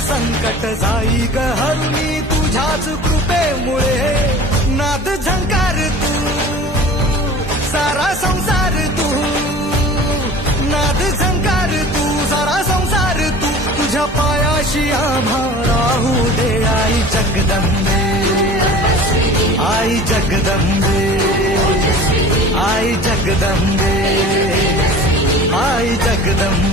संकट जाई ग हरुणी तुझ्याच कृपेमुळे नाद झंकार तू, सारा संसार तू. नाद झंकार तू, सारा संसार तू. तुझ्या पायाशी आम्हा राहू दे, आई जगदंबे. आई जगदंबे. आई जगदंबे. आई जगदंबे.